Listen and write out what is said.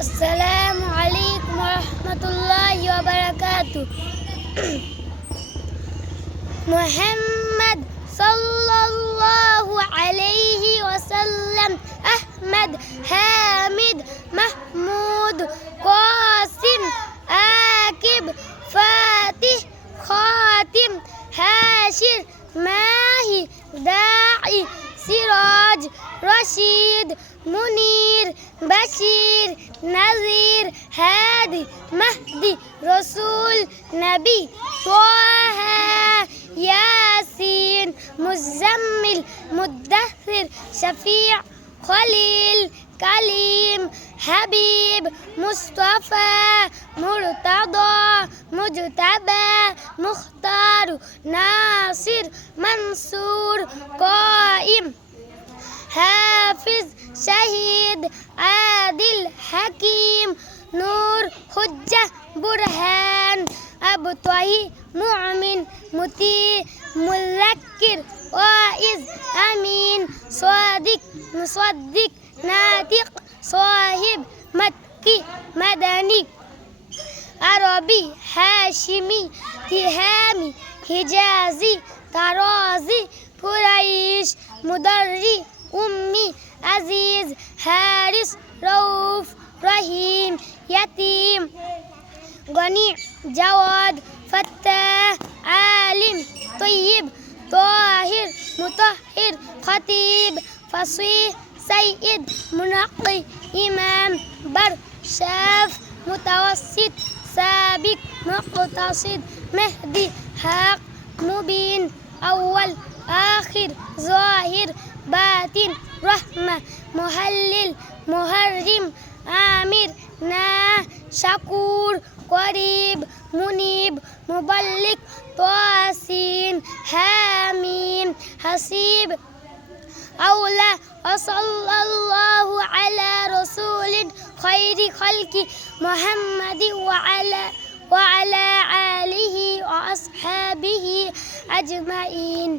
আসসালামু আলাইকুম ওয়া রাহমাতুল্লাহি ওয়া বারাকাতুহু। মুহাম্মদ সাল্লাল্লাহু আলাইহি ওয়াসাল্লাম, আহমদ, হামিদ, মাহমুদ, কাসিম, আকিব, ফাতিহ, খাতিম, হাশির, মাহি, দাঈ, সিরাজ, রশিদ, মুনির, বাশির, নাজির, হাদি, মাহদি, রসুল, নবী, তাহা, ইয়াসিন, মুজাম্মিল, মুদ্দাসির, শফিዕ, খলিল, কালিম, হাবিব, মুস্তাফা, মুরতাদা, মুজতাবা, মুখতার, নাসির, মনসুর, কাইম, হাফিজ, শহীদ, আদিল, হাকিম, নূর, হুজ্জা, বুরহান, আবতাহি, মুমিন, মুতি, মুযাক্কির, ওয়াইজ, আমিন, সাদিক, মুসাদ্দিক, নাতিক, সাহিব, মক্কি, মাদানী, আরবি, হাশিমি, তিহামি, হিজাজি, তারাজি, কুরাইশ, মুদাররি, উম্মি, আজিজ, হারিস, রউফ, রহিম, ইয়াতিম, গনি, জাওয়াদ, ফাত্তাহ, আলিম, তয়্যিব, তাহির, মুতাহহির, খতিব, ফাসিহ, সাইয়্যিদ, মুনাক্কি, ইমাম, বার, শাফ, মুতাওয়াসসিত, সাবিক, মুকতাসিদ, মেহদি, হক, মুবিন, আউয়াল, আখির, যাহির, বাতিন, রহমা, মুহাল্লিল, মুহাররিম, আমির, নাহ, শাকুর, করিব, মুনিব, মুবাল্লিগ, তাসিন, হামিম, হাসিব, আওলা। ওয়াসাল্লাল্লাহু আলা রাসূলিল খায়রি খালকি মুহাম্মাদি ওয়া আলা আলিহি ওয়া আসহাবিহি আজমাইন।